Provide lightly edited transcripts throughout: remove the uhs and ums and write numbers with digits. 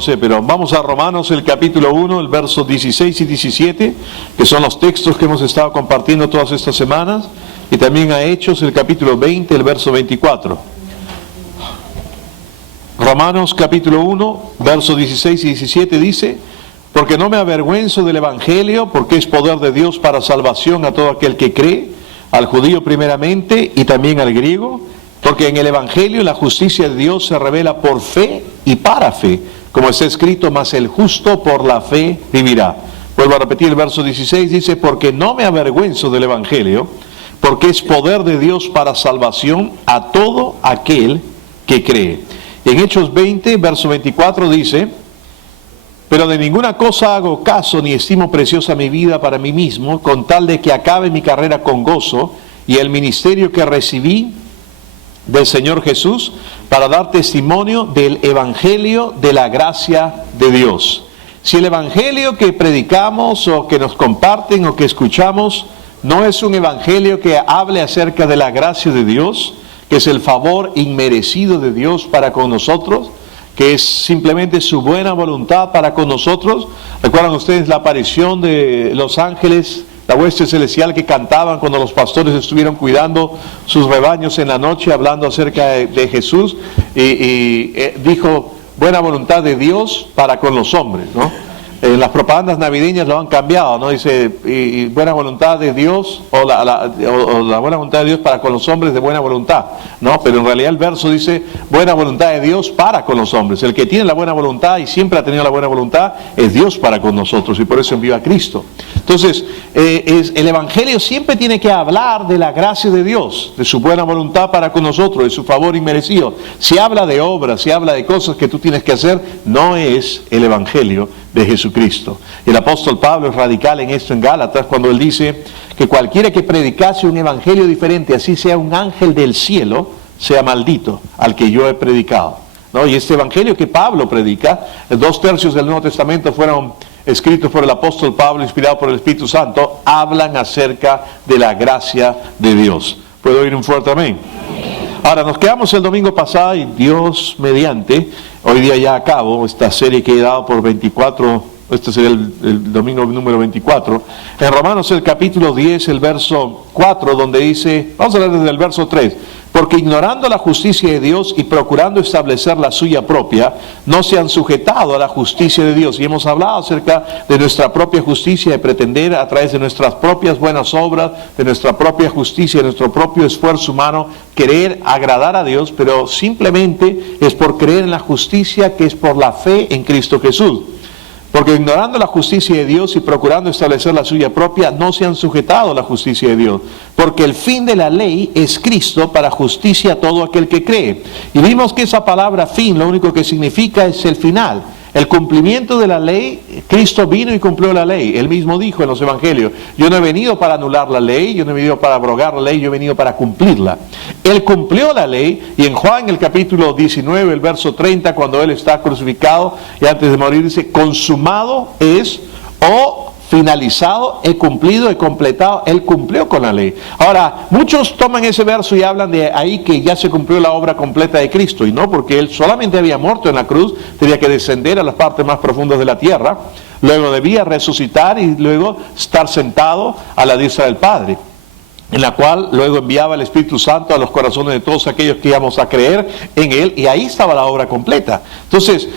no sé, pero vamos a Romanos, el capítulo 1, el verso 16 y 17, que son los textos que hemos estado compartiendo todas estas semanas, y también a Hechos, el capítulo 20, el verso 24. Romanos capítulo 1, versos 16 y 17 dice: porque no me avergüenzo del Evangelio, porque es poder de Dios para salvación a todo aquel que cree, al judío primeramente y también al griego, porque en el Evangelio la justicia de Dios se revela por fe y para fe, como está escrito: mas el justo por la fe vivirá. Vuelvo a repetir el verso 16, dice: porque no me avergüenzo del Evangelio, porque es poder de Dios para salvación a todo aquel que cree. En Hechos 20, verso 24 dice: pero de ninguna cosa hago caso, ni estimo preciosa mi vida para mí mismo, con tal de que acabe mi carrera con gozo y el ministerio que recibí del Señor Jesús, para dar testimonio del Evangelio de la gracia de Dios. Si el Evangelio que predicamos o que nos comparten o que escuchamos no es un Evangelio que hable acerca de la gracia de Dios, que es el favor inmerecido de Dios para con nosotros, que es simplemente su buena voluntad para con nosotros. ¿Recuerdan ustedes la aparición de los ángeles, la hueste celestial, que cantaban cuando los pastores estuvieron cuidando sus rebaños en la noche, hablando acerca de Jesús? Y dijo: buena voluntad de Dios para con los hombres, ¿no? En las propagandas navideñas lo han cambiado, ¿no? Dice: y buena voluntad de Dios, o la buena voluntad de Dios para con los hombres de buena voluntad, ¿no? Pero en realidad el verso dice: buena voluntad de Dios para con los hombres. El que tiene la buena voluntad y siempre ha tenido la buena voluntad es Dios para con nosotros, y por eso envió a Cristo. Entonces, el Evangelio siempre tiene que hablar de la gracia de Dios, de su buena voluntad para con nosotros, de su favor inmerecido. Si habla de obras, si habla de cosas que tú tienes que hacer, no es el Evangelio de Jesucristo. El apóstol Pablo es radical en esto en Gálatas, cuando él dice que cualquiera que predicase un evangelio diferente, así sea un ángel del cielo, sea maldito al que yo he predicado, ¿no? Y este evangelio que Pablo predica, 2/3 del Nuevo Testamento fueron escritos por el apóstol Pablo, inspirado por el Espíritu Santo, hablan acerca de la gracia de Dios. ¿Puedo oír un fuerte amén? Ahora, nos quedamos el domingo pasado y Dios mediante, hoy día ya acabo esta serie que he dado por 24, este sería el domingo número 24, en Romanos el capítulo 10, el verso 4, donde dice, vamos a leer desde el verso 3, porque ignorando la justicia de Dios y procurando establecer la suya propia, no se han sujetado a la justicia de Dios. Y hemos hablado acerca de nuestra propia justicia, de pretender a través de nuestras propias buenas obras, de nuestra propia justicia, de nuestro propio esfuerzo humano, querer agradar a Dios, pero simplemente es por creer en la justicia que es por la fe en Cristo Jesús. Porque ignorando la justicia de Dios y procurando establecer la suya propia, no se han sujetado a la justicia de Dios. Porque el fin de la ley es Cristo para justicia a todo aquel que cree. Y vimos que esa palabra fin lo único que significa es el final. El cumplimiento de la ley. Cristo vino y cumplió la ley. Él mismo dijo en los evangelios: yo no he venido para anular la ley, yo no he venido para abrogar la ley, yo he venido para cumplirla. Él cumplió la ley, y en Juan el capítulo 19, el verso 30, cuando Él está crucificado y antes de morir dice: consumado es, o finalizado, he cumplido, he completado. Él cumplió con la ley. Ahora, muchos toman ese verso y hablan de ahí que ya se cumplió la obra completa de Cristo, y no, porque Él solamente había muerto en la cruz, tenía que descender a las partes más profundas de la tierra, luego debía resucitar y luego estar sentado a la diestra del Padre, en la cual luego enviaba el Espíritu Santo a los corazones de todos aquellos que íbamos a creer en Él, y ahí estaba la obra completa. Entonces,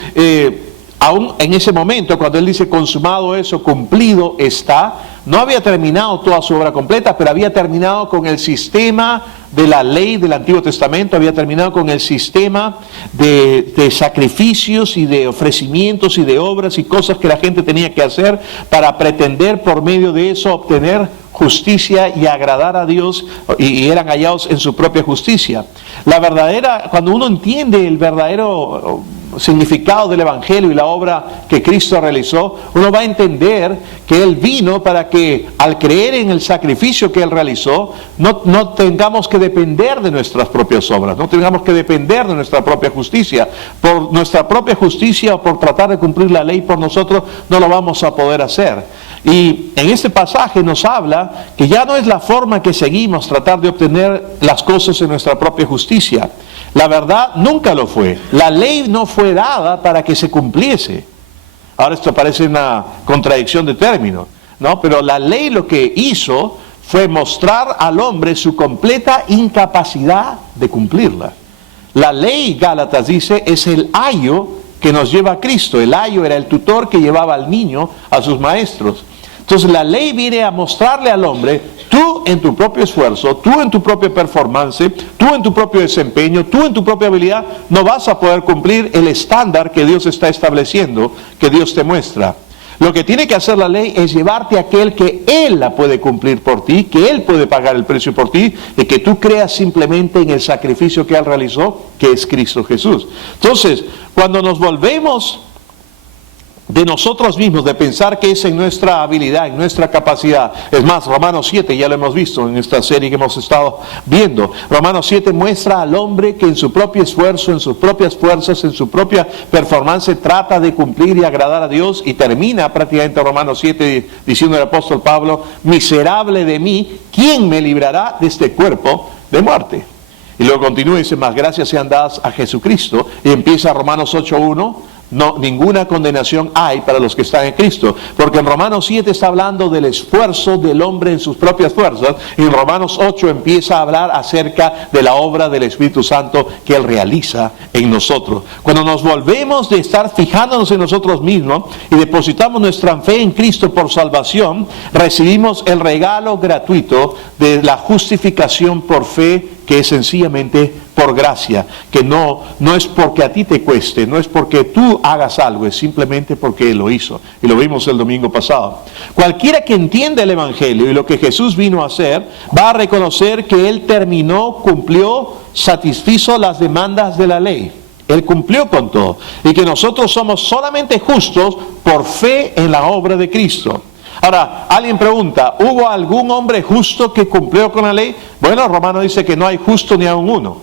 aún en ese momento, cuando Él dice consumado eso, cumplido está, no había terminado toda su obra completa, pero había terminado con el sistema de la ley del Antiguo Testamento, había terminado con el sistema de sacrificios y de ofrecimientos y de obras y cosas que la gente tenía que hacer para pretender por medio de eso obtener justicia y agradar a Dios, y eran hallados en su propia justicia. La verdadera, cuando uno entiende el verdadero significado del Evangelio y la obra que Cristo realizó, uno va a entender que Él vino para que al creer en el sacrificio que Él realizó, no tengamos que depender de nuestras propias obras, no tengamos que depender de nuestra propia justicia. Por nuestra propia justicia o por tratar de cumplir la ley por nosotros, no lo vamos a poder hacer. Y en este pasaje nos habla que ya no es la forma que seguimos tratar de obtener las cosas en nuestra propia justicia. La verdad nunca lo fue. La ley no fue dada para que se cumpliese. Ahora esto parece una contradicción de términos, ¿no? Pero la ley lo que hizo fue mostrar al hombre su completa incapacidad de cumplirla. La ley, Gálatas dice, es el ayo que nos lleva a Cristo. El ayo era el tutor que llevaba al niño a sus maestros. Entonces la ley viene a mostrarle al hombre, tú en tu propio esfuerzo, tú en tu propia performance, tú en tu propio desempeño, tú en tu propia habilidad, no vas a poder cumplir el estándar que Dios está estableciendo, que Dios te muestra. Lo que tiene que hacer la ley es llevarte a aquel que Él la puede cumplir por ti, que Él puede pagar el precio por ti, y que tú creas simplemente en el sacrificio que Él realizó, que es Cristo Jesús. Entonces, cuando nos volvemos de nosotros mismos, de pensar que es en nuestra habilidad, en nuestra capacidad. Es más, Romanos 7, ya lo hemos visto en esta serie que hemos estado viendo. Romanos 7 muestra al hombre que en su propio esfuerzo, en sus propias fuerzas, en su propia performance, trata de cumplir y agradar a Dios, y termina prácticamente Romanos 7 diciendo el apóstol Pablo, miserable de mí, ¿quién me librará de este cuerpo de muerte? Y luego continúa y dice, más gracias sean dadas a Jesucristo, y empieza Romanos 8:1, no, ninguna condenación hay para los que están en Cristo, porque en Romanos 7 está hablando del esfuerzo del hombre en sus propias fuerzas, y en Romanos 8 empieza a hablar acerca de la obra del Espíritu Santo que Él realiza en nosotros. Cuando nos volvemos de estar fijándonos en nosotros mismos y depositamos nuestra fe en Cristo por salvación, recibimos el regalo gratuito de la justificación por fe, que es sencillamente por gracia, que no es porque a ti te cueste, no es porque tú hagas algo, es simplemente porque Él lo hizo, y lo vimos el domingo pasado. Cualquiera que entienda el Evangelio y lo que Jesús vino a hacer, va a reconocer que Él terminó, cumplió, satisfizo las demandas de la ley. Él cumplió con todo, y que nosotros somos solamente justos por fe en la obra de Cristo. Ahora, alguien pregunta, ¿hubo algún hombre justo que cumplió con la ley? Bueno, Romano dice que no hay justo ni aun uno.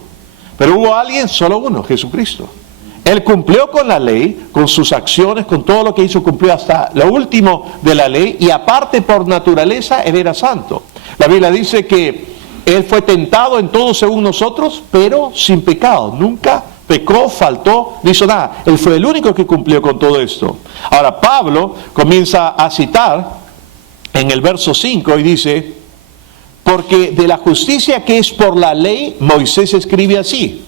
Pero hubo alguien, solo uno, Jesucristo. Él cumplió con la ley, con sus acciones, con todo lo que hizo, cumplió hasta lo último de la ley, y aparte por naturaleza, Él era santo. La Biblia dice que Él fue tentado en todo según nosotros, pero sin pecado. Nunca pecó, faltó, no hizo nada. Él fue el único que cumplió con todo esto. Ahora, Pablo comienza a citar en el verso 5 y dice, porque de la justicia que es por la ley, Moisés escribe así,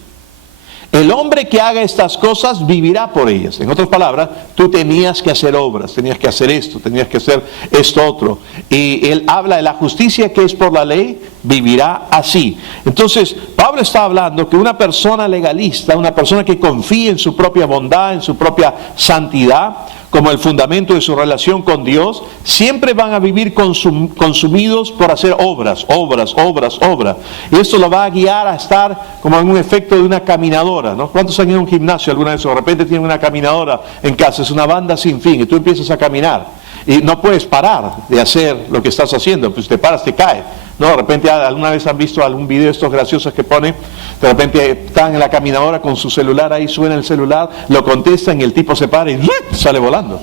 el hombre que haga estas cosas vivirá por ellas. En otras palabras, tú tenías que hacer obras, tenías que hacer esto, tenías que hacer esto otro. Y él habla de la justicia que es por la ley, vivirá así. Entonces, Pablo está hablando que una persona legalista, una persona que confía en su propia bondad, en su propia santidad, como el fundamento de su relación con Dios, siempre van a vivir consumidos por hacer obras. Y esto lo va a guiar a estar como en un efecto de una caminadora, ¿no? ¿Cuántos han ido a un gimnasio alguna vez? O de repente tienen una caminadora en casa, es una banda sin fin, y tú empiezas a caminar. Y no puedes parar de hacer lo que estás haciendo, pues te paras, te caes. No, de repente alguna vez han visto algún video de estos graciosos que ponen, de repente están en la caminadora con su celular, ahí suena el celular, lo contestan y el tipo se para y sale volando.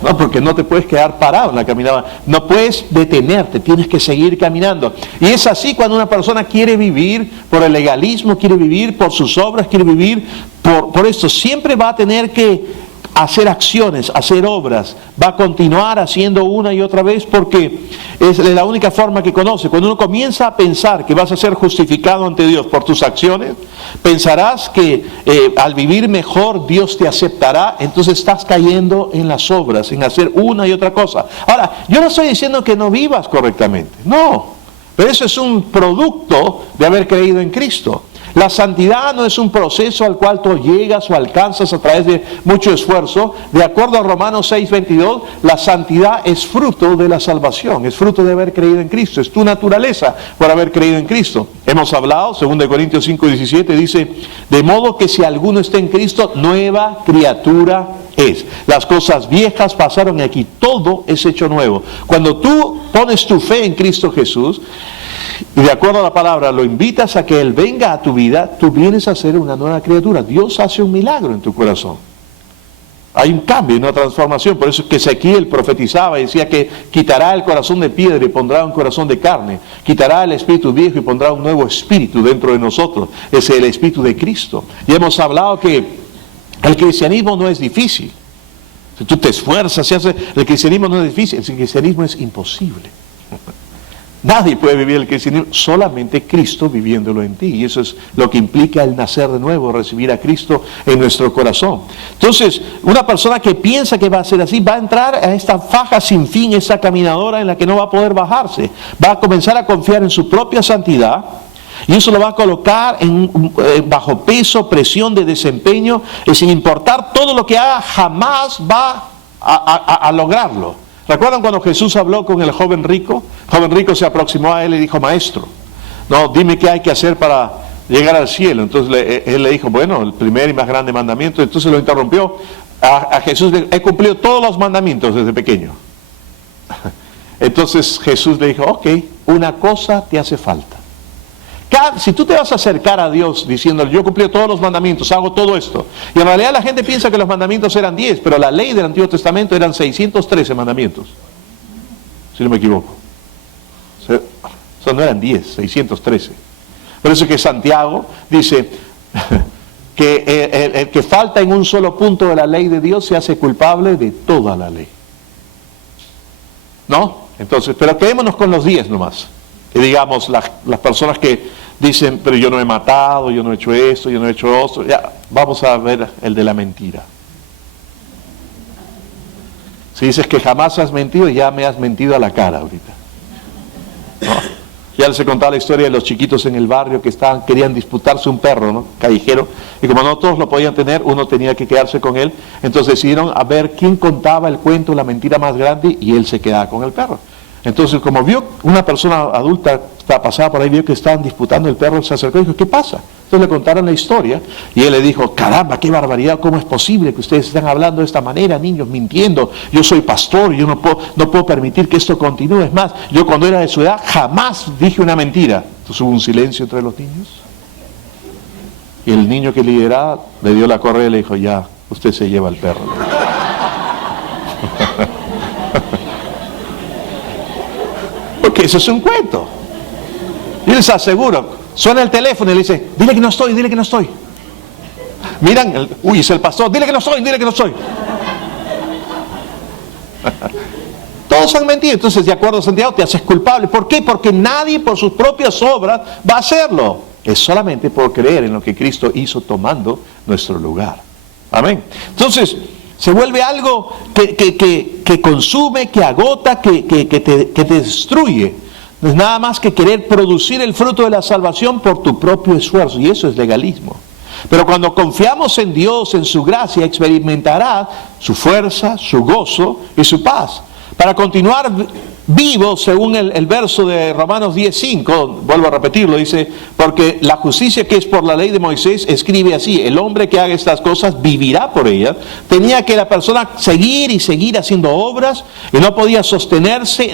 No, porque no te puedes quedar parado en la caminadora, no puedes detenerte, tienes que seguir caminando. Y es así cuando una persona quiere vivir por el legalismo, quiere vivir por sus obras, quiere vivir por esto, siempre va a tener que hacer acciones, hacer obras, va a continuar haciendo una y otra vez porque es la única forma que conoce. Cuando uno comienza a pensar que vas a ser justificado ante Dios por tus acciones, pensarás que al vivir mejor Dios te aceptará, entonces estás cayendo en las obras, en hacer una y otra cosa. Ahora, yo no estoy diciendo que no vivas correctamente, no, pero eso es un producto de haber creído en Cristo. La santidad no es un proceso al cual tú llegas o alcanzas a través de mucho esfuerzo. De acuerdo a Romanos 6:22, la santidad es fruto de la salvación, es fruto de haber creído en Cristo, es tu naturaleza por haber creído en Cristo. Hemos hablado, 2 Corintios 5:17 dice, de modo que si alguno está en Cristo, nueva criatura es. Las cosas viejas pasaron y aquí todo es hecho nuevo. Cuando tú pones tu fe en Cristo Jesús, y de acuerdo a la palabra lo invitas a que Él venga a tu vida, tú vienes a ser una nueva criatura. Dios hace un milagro en tu corazón. Hay un cambio, una transformación. Por eso es que Ezequiel profetizaba y decía que quitará el corazón de piedra y pondrá un corazón de carne. Quitará el espíritu viejo y pondrá un nuevo espíritu dentro de nosotros. Es el espíritu de Cristo. Y hemos hablado que el cristianismo no es difícil. Si tú te esfuerzas, el cristianismo no es difícil, el cristianismo es imposible. Nadie puede vivir el cristianismo, solamente Cristo viviéndolo en ti. Y eso es lo que implica el nacer de nuevo, recibir a Cristo en nuestro corazón. Entonces, una persona que piensa que va a ser así, va a entrar a esta faja sin fin, esta caminadora en la que no va a poder bajarse. Va a comenzar a confiar en su propia santidad, y eso lo va a colocar bajo peso, presión de desempeño, y sin importar todo lo que haga, jamás va a lograrlo. ¿Recuerdan cuando Jesús habló con el joven rico? El joven rico se aproximó a él y le dijo: maestro, no, dime qué hay que hacer para llegar al cielo. Entonces él le dijo: bueno, el primer y más grande mandamiento. Entonces lo interrumpió a Jesús: he cumplido todos los mandamientos desde pequeño. Entonces Jesús le dijo: ok, una cosa te hace falta. Si tú te vas a acercar a Dios diciendo: yo cumplí todos los mandamientos, hago todo esto, y en realidad la gente piensa que los mandamientos eran 10, pero la ley del Antiguo Testamento eran 613 mandamientos, si no me equivoco. Eso no eran 10, 613. Por eso es que Santiago dice que el que falta en un solo punto de la ley de Dios se hace culpable de toda la ley. ¿No? Entonces, pero quedémonos con los 10 nomás. Y digamos, las personas que dicen: pero yo no he matado, yo no he hecho esto, yo no he hecho esto. Ya, vamos a ver el de la mentira. Si dices que jamás has mentido, ya me has mentido a la cara ahorita. ¿No? Ya les he contado la historia de los chiquitos en el barrio que querían disputarse un perro, ¿no?, callejero, y como no todos lo podían tener, uno tenía que quedarse con él. Entonces decidieron a ver quién contaba el cuento, la mentira más grande, y él se quedaba con el perro. Entonces, como vio una persona adulta pasaba por ahí, vio que estaban disputando el perro, se acercó y dijo: ¿qué pasa? Entonces le contaron la historia y él le dijo: caramba, qué barbaridad, ¿cómo es posible que ustedes estén hablando de esta manera, niños, mintiendo? Yo soy pastor, yo no puedo permitir que esto continúe. Es más, yo cuando era de su edad jamás dije una mentira. Entonces hubo un silencio entre los niños y el niño que lideraba le dio la correa y le dijo: ya, usted se lleva el perro. Porque eso es un cuento. Yo les aseguro, suena el teléfono y le dice: dile que no estoy, dile que no estoy. Miran, es el pastor: dile que no estoy, dile que no estoy. Todos han mentido. Entonces, de acuerdo a Santiago, te haces culpable. ¿Por qué? Porque nadie por sus propias obras va a hacerlo. Es solamente por creer en lo que Cristo hizo tomando nuestro lugar. Amén. Entonces, se vuelve algo que consume, que agota, que te destruye. No es nada más que querer producir el fruto de la salvación por tu propio esfuerzo, y eso es legalismo. Pero cuando confiamos en Dios, en su gracia, experimentarás su fuerza, su gozo y su paz. Para continuar vivo, según el verso de Romanos 10:5, vuelvo a repetirlo, dice: porque la justicia que es por la ley de Moisés escribe así: el hombre que haga estas cosas vivirá por ellas. Tenía que la persona seguir y seguir haciendo obras, y no podía sostenerse,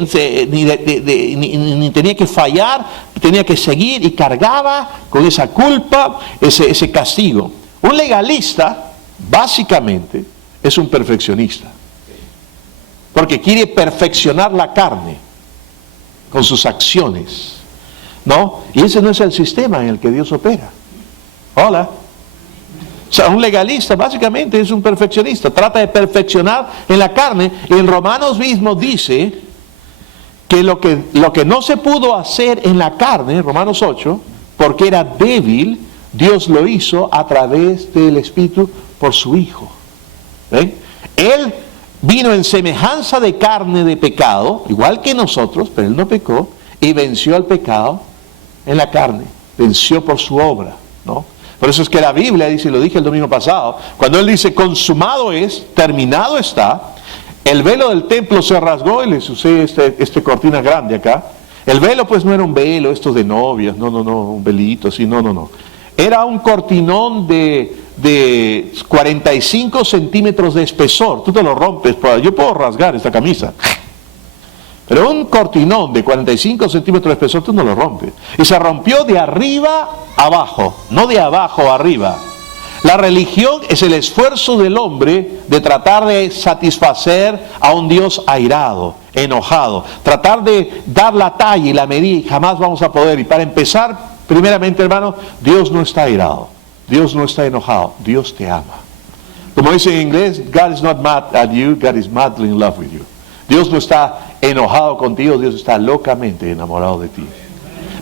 ni tenía que fallar, tenía que seguir, y cargaba con esa culpa, ese castigo. Un legalista, básicamente, es un perfeccionista. Porque quiere perfeccionar la carne con sus acciones, ¿no? Y ese no es el sistema en el que Dios opera. Hola. O sea, un legalista básicamente es un perfeccionista. Trata de perfeccionar en la carne. Y en Romanos mismo dice que lo que no se pudo hacer en la carne, Romanos 8, porque era débil, Dios lo hizo a través del Espíritu por su Hijo. ¿Ven? Él vino en semejanza de carne de pecado, igual que nosotros, pero Él no pecó, y venció al pecado en la carne, venció por su obra, ¿no? Por eso es que la Biblia dice, y lo dije el domingo pasado, cuando Él dice consumado es, terminado está, el velo del templo se rasgó, y les usé este cortina grande acá. El velo pues no era un velo, estos de novias, no, un velito así, no. Era un cortinón de 45 centímetros de espesor. Tú te lo rompes, yo puedo rasgar esta camisa, pero un cortinón de 45 centímetros de espesor tú no lo rompes. Y se rompió de arriba abajo, no de abajo arriba. La religión es el esfuerzo del hombre de tratar de satisfacer a un Dios airado, enojado, tratar de dar la talla y la medida, y jamás vamos a poder. Y para empezar, primeramente, hermano, Dios no está airado, Dios no está enojado, Dios te ama. Como dice en inglés, God is not mad at you, God is madly in love with you. Dios no está enojado contigo, Dios está locamente enamorado de ti.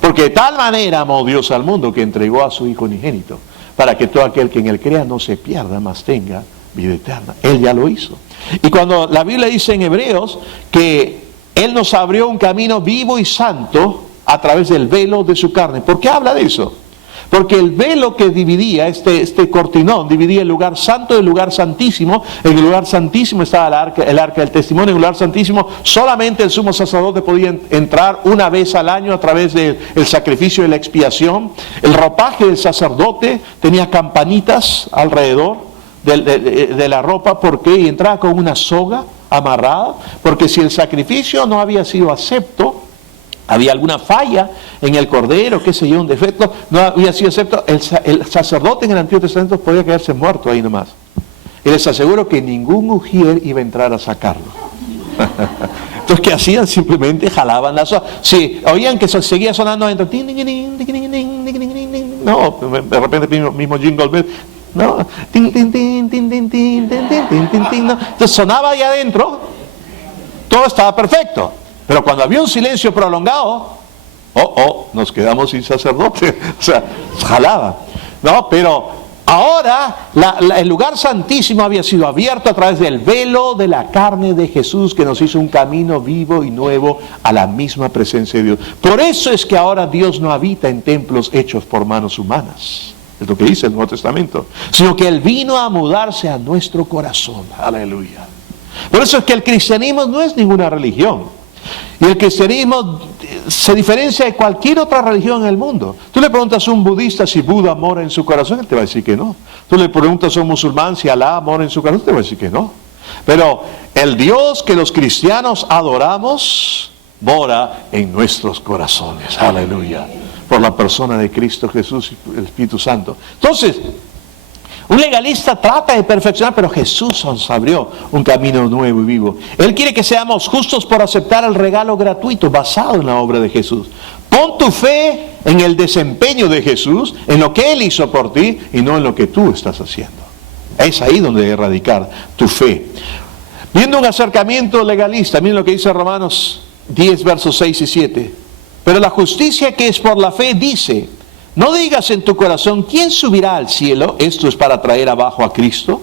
Porque de tal manera amó Dios al mundo que entregó a su Hijo unigénito, para que todo aquel que en Él crea no se pierda, mas tenga vida eterna. Él ya lo hizo. Y cuando la Biblia dice en Hebreos que Él nos abrió un camino vivo y santo a través del velo de su carne. ¿Por qué habla de eso? Porque el velo que dividía, este cortinón, dividía el lugar santo del lugar santísimo. En el lugar santísimo estaba el arca del testimonio. En el lugar santísimo solamente el sumo sacerdote podía entrar una vez al año a través del sacrificio de la expiación. El ropaje del sacerdote tenía campanitas alrededor de la ropa. ¿Por qué? Y entraba con una soga amarrada. Porque si el sacrificio no había sido acepto, había alguna falla en el cordero, qué sé yo, un defecto, no había sido acepto, el sacerdote en el Antiguo Testamento podía quedarse muerto ahí nomás. Y les aseguro que ningún ujier iba a entrar a sacarlo. Entonces, ¿qué hacían? Simplemente jalaban la soga. Si oían que seguía sonando adentro, no, de repente mismo Jingle Bell, no, no. Entonces sonaba ahí adentro, todo estaba perfecto. Pero cuando había un silencio prolongado, nos quedamos sin sacerdote. O sea, jalaba. No, pero ahora el lugar santísimo había sido abierto a través del velo de la carne de Jesús, que nos hizo un camino vivo y nuevo a la misma presencia de Dios. Por eso es que ahora Dios no habita en templos hechos por manos humanas. Es lo que dice el Nuevo Testamento. Sino que Él vino a mudarse a nuestro corazón. Aleluya. Por eso es que el cristianismo no es ninguna religión. Y el cristianismo se diferencia de cualquier otra religión en el mundo. Tú le preguntas a un budista si Buda mora en su corazón, él te va a decir que no. Tú le preguntas a un musulmán si Alá mora en su corazón, te va a decir que no. Pero el Dios que los cristianos adoramos mora en nuestros corazones. Aleluya. Por la persona de Cristo Jesús y el Espíritu Santo. Entonces, un legalista trata de perfeccionar, pero Jesús nos abrió un camino nuevo y vivo. Él quiere que seamos justos por aceptar el regalo gratuito basado en la obra de Jesús. Pon tu fe en el desempeño de Jesús, en lo que Él hizo por ti y no en lo que tú estás haciendo. Es ahí donde debe radicar tu fe. Viendo un acercamiento legalista, miren lo que dice Romanos 10, versos 6 y 7. Pero la justicia que es por la fe dice: no digas en tu corazón, ¿quién subirá al cielo? Esto es para traer abajo a Cristo.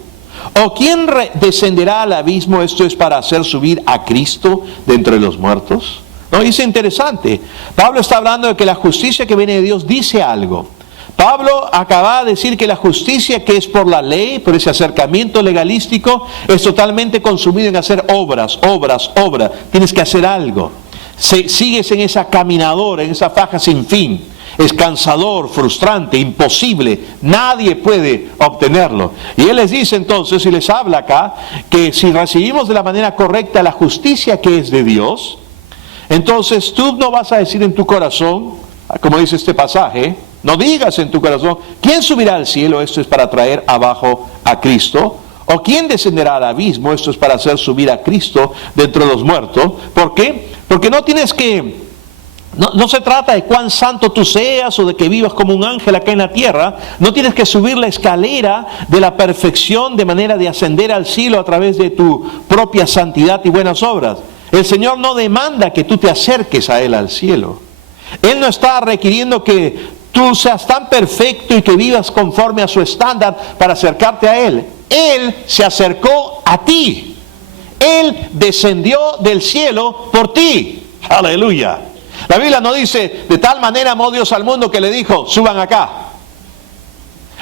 ¿O quién descenderá al abismo? Esto es para hacer subir a Cristo de entre los muertos. No, es interesante. Pablo está hablando de que la justicia que viene de Dios dice algo. Pablo acaba de decir que la justicia que es por la ley, por ese acercamiento legalístico, es totalmente consumida en hacer obras. Tienes que hacer algo. Sigues en esa caminadora, en esa faja sin fin. Es cansador, frustrante, imposible. Nadie puede obtenerlo. Y Él les dice entonces, y les habla acá, que si recibimos de la manera correcta la justicia que es de Dios, entonces tú no vas a decir en tu corazón, como dice este pasaje, no digas en tu corazón, ¿quién subirá al cielo? Esto es para traer abajo a Cristo. ¿O quién descenderá al abismo? Esto es para hacer subir a Cristo de entre los muertos. ¿Por qué? Porque no tienes que... No se trata de cuán santo tú seas o de que vivas como un ángel acá en la tierra. No tienes que subir la escalera de la perfección de manera de ascender al cielo a través de tu propia santidad y buenas obras. El Señor no demanda que tú te acerques a Él al cielo. Él no está requiriendo que tú seas tan perfecto y que vivas conforme a su estándar para acercarte a Él. Él se acercó a ti. Él descendió del cielo por ti. Aleluya. La Biblia no dice, de tal manera amó Dios al mundo que le dijo, suban acá.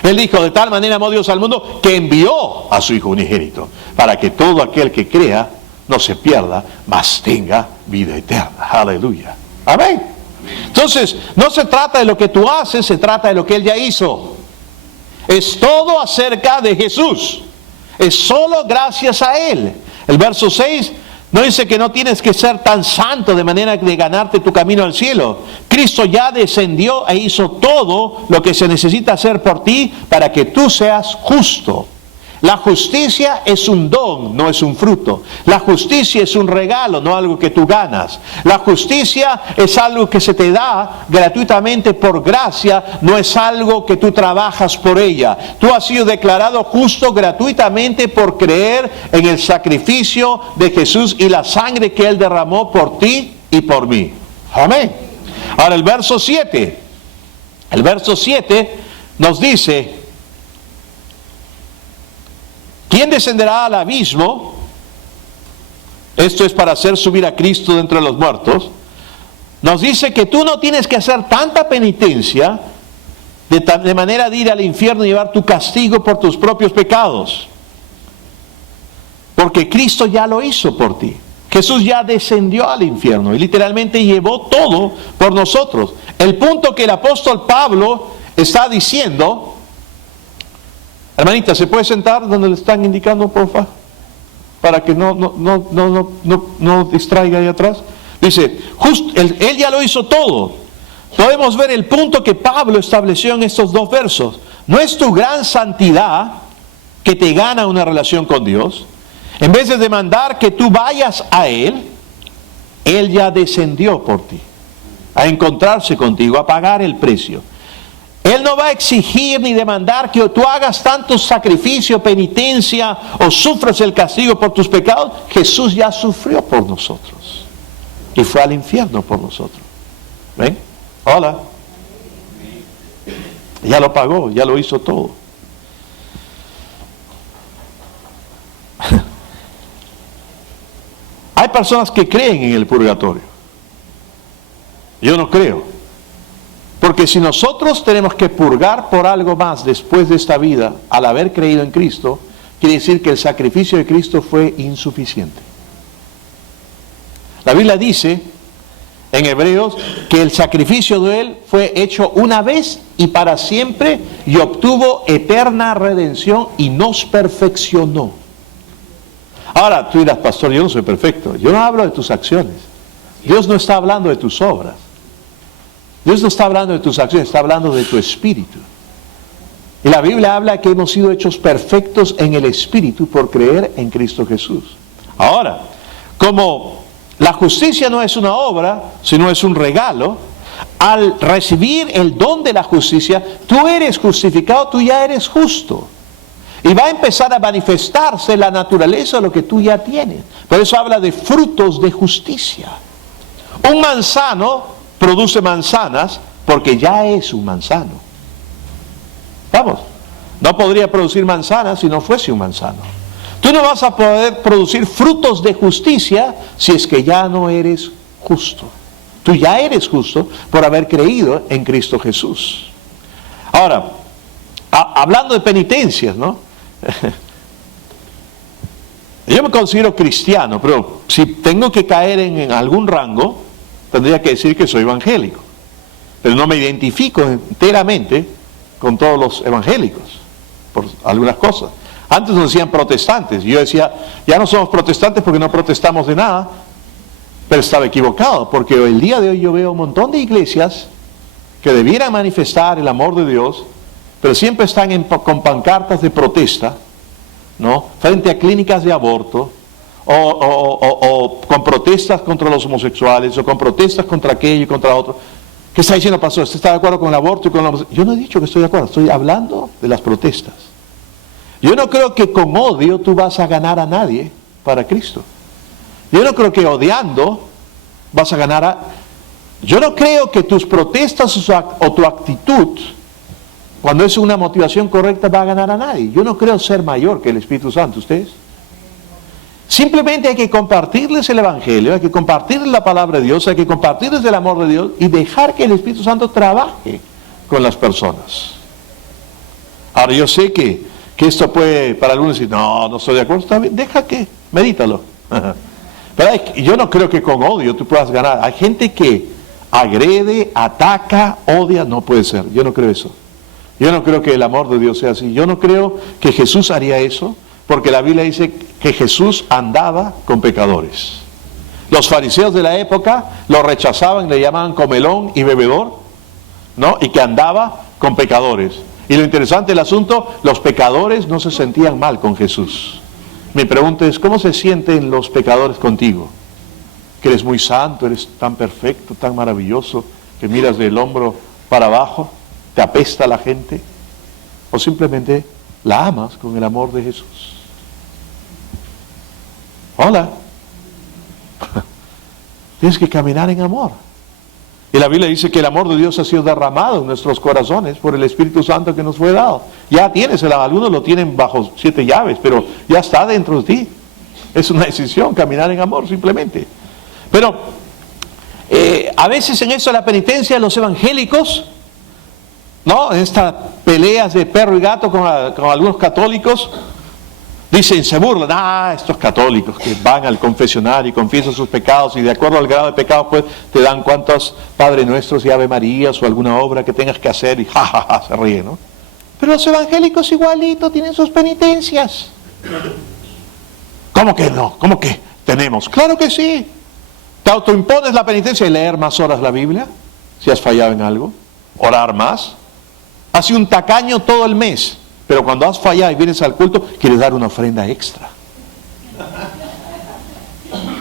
Él dijo, de tal manera amó Dios al mundo que envió a su Hijo unigénito, para que todo aquel que crea no se pierda, mas tenga vida eterna. Aleluya. Amén. Entonces, no se trata de lo que tú haces, se trata de lo que Él ya hizo. Es todo acerca de Jesús. Es solo gracias a Él. El verso 6 No dice que no tienes que ser tan santo de manera de ganarte tu camino al cielo. Cristo ya descendió e hizo todo lo que se necesita hacer por ti para que tú seas justo. La justicia es un don, no es un fruto. La justicia es un regalo, no algo que tú ganas. La justicia es algo que se te da gratuitamente por gracia, no es algo que tú trabajas por ella. Tú has sido declarado justo gratuitamente por creer en el sacrificio de Jesús y la sangre que Él derramó por ti y por mí. Amén. Ahora el verso 7. El verso 7 nos dice: ¿quién descenderá al abismo? Esto es para hacer subir a Cristo de entre los muertos. Nos dice que tú no tienes que hacer tanta penitencia de manera de ir al infierno y llevar tu castigo por tus propios pecados. Porque Cristo ya lo hizo por ti. Jesús ya descendió al infierno y literalmente llevó todo por nosotros. El punto que el apóstol Pablo está diciendo... Hermanita, ¿se puede sentar donde le están indicando, por favor? Para que no distraiga ahí atrás. Dice, él ya lo hizo todo. Podemos ver el punto que Pablo estableció en estos dos versos. No es tu gran santidad que te gana una relación con Dios. En vez de demandar que tú vayas a Él, Él ya descendió por ti, a encontrarse contigo, a pagar el precio. Él no va a exigir ni demandar que tú hagas tanto sacrificio, penitencia o sufras el castigo por tus pecados. Jesús ya sufrió por nosotros y fue al infierno por nosotros. ¿Ven? Hola. Ya lo pagó, ya lo hizo todo. Hay personas que creen en el purgatorio. Yo no creo. Porque si nosotros tenemos que purgar por algo más después de esta vida, al haber creído en Cristo, quiere decir que el sacrificio de Cristo fue insuficiente. La Biblia dice en Hebreos que el sacrificio de Él fue hecho una vez y para siempre y obtuvo eterna redención y nos perfeccionó. Ahora tú dirás, pastor, yo no soy perfecto. Yo no hablo de tus acciones. Dios no está hablando de tus obras. Dios no está hablando de tus acciones, está hablando de tu espíritu. Y la Biblia habla que hemos sido hechos perfectos en el espíritu por creer en Cristo Jesús. Ahora, como la justicia no es una obra, sino es un regalo, al recibir el don de la justicia, tú eres justificado, tú ya eres justo. Y va a empezar a manifestarse la naturaleza de lo que tú ya tienes. Por eso habla de frutos de justicia. Un manzano produce manzanas porque ya es un manzano. Vamos, no podría producir manzanas si no fuese un manzano. Tú no vas a poder producir frutos de justicia si es que ya no eres justo. Tú ya eres justo por haber creído en Cristo Jesús. Ahora, hablando de penitencias, ¿no? Yo me considero cristiano, pero si tengo que caer en algún rango, tendría que decir que soy evangélico. Pero no me identifico enteramente con todos los evangélicos, por algunas cosas. Antes nos decían protestantes. Yo decía, ya no somos protestantes porque no protestamos de nada. Pero estaba equivocado, porque el día de hoy yo veo un montón de iglesias que debieran manifestar el amor de Dios, pero siempre están con pancartas de protesta, ¿no? Frente a clínicas de aborto, o con protestas contra los homosexuales, o con protestas contra aquello y contra otro. ¿Qué está diciendo, pastor? ¿Usted está de acuerdo con el aborto y con la homosexualidad? Yo no he dicho que estoy de acuerdo, estoy hablando de las protestas. Yo no creo que con odio tú vas a ganar a nadie para Cristo. Yo no creo que odiando vas a ganar a... Yo no creo que tus protestas o tu actitud, cuando es una motivación correcta, va a ganar a nadie. Yo no creo ser mayor que el Espíritu Santo, ¿ustedes? Simplemente hay que compartirles el Evangelio, hay que compartirles la palabra de Dios, hay que compartirles el amor de Dios y dejar que el Espíritu Santo trabaje con las personas. Ahora yo sé que esto puede para algunos decir, no estoy de acuerdo, está bien, deja que, medítalo. Pero yo no creo que con odio tú puedas ganar. Hay gente que agrede, ataca, odia, no puede ser, yo no creo eso. Yo no creo que el amor de Dios sea así, yo no creo que Jesús haría eso, porque la Biblia dice que Jesús andaba con pecadores. Los fariseos de la época lo rechazaban, le llamaban comelón y bebedor, ¿no? Y que andaba con pecadores. Y lo interesante del asunto, los pecadores no se sentían mal con Jesús. Mi pregunta es, ¿cómo se sienten los pecadores contigo? Que eres muy santo, eres tan perfecto, tan maravilloso, que miras del hombro para abajo, te apesta la gente, o simplemente la amas con el amor de Jesús. Hola. Tienes que caminar en amor. Y la Biblia dice que el amor de Dios ha sido derramado en nuestros corazones por el Espíritu Santo que nos fue dado. Ya tienes, algunos lo tienen bajo 7 llaves, pero ya está dentro de ti. Es una decisión, caminar en amor simplemente. Pero a veces en eso de la penitencia, los evangélicos, ¿no? En estas peleas de perro y gato con algunos católicos, dicen, se burlan, estos católicos que van al confesionario y confiesan sus pecados y de acuerdo al grado de pecado pues te dan cuantos Padre Nuestros y Ave Marías o alguna obra que tengas que hacer y jajaja, se ríen, ¿no? Pero los evangélicos igualito tienen sus penitencias. ¿Cómo que no? ¿Cómo que tenemos? Claro que sí. Te autoimpones la penitencia y leer más horas la Biblia, si has fallado en algo, orar más. Has sido un tacaño todo el mes, pero cuando has fallado y vienes al culto, quieres dar una ofrenda extra.